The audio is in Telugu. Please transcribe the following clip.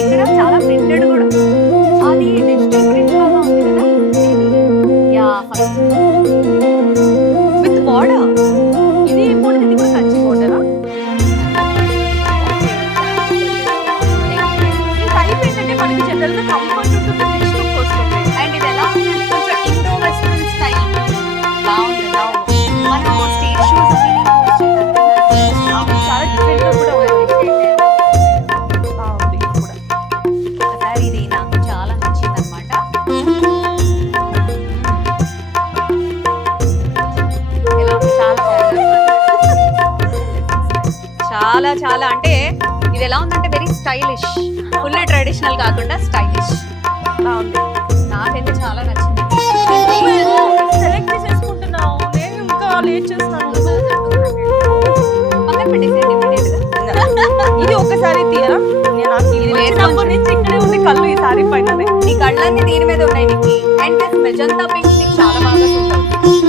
ఇక్కడ చాలా ప్రింటెడ్ కూడా. అది డిజిటల్ ప్రింట్ లాగా ఉంది కదా. Yeah first with border. ఇది ఇప్పుడు ఇది కూడా కంచి బార్డరా? ఈ టైప్ ఏంటంటే మనకి జనరల్ గా కంఫర్ట్ ఉంటుంది, రిచ్ లుక్ వస్తుంది. అండ్ ఇది ఎలా ఉందంటే కొంచెం ఇండో వెస్టర్న్ స్టైల్ బాగుంది. మనం స్టేజ్ షూస్ చాలా డిఫరెంట్ గా కూడా ఉంది. బాగుంది ఇది కూడా. ఒకసారి ఇది నాకు చాలా నచ్చింది అనమాట. ఎలా ఉంది? చాలా చాలా అంటే ఇది ఎలా ఉందంటే వెరీ స్టైలిష్, ఫుల్ ట్రెడిషనల్ కాకుండా స్టైలిష్ బాగుంది. నాకైతే చాలా నచ్చింది. సెలెక్ట్ చేసుకుంటున్నావు, నేను ఇంకా లేట్ చేస్తాను. పక్కన పెట్టేసేయండి immediate గా. ఇది ఒకసారి తీయరా? నేను నాకు ఇది వేసినప్పటి నుంచి ఇక్కడే ఉంది కళ్ళు ఈ సారీ పైన. నీ కళ్ళన్నీ దీని మీద ఉన్నాయి నీకు. అండ్ దిస్ మెజంతా పింక్ నీకు చాలా బాగా సూట్ అవుతుంది.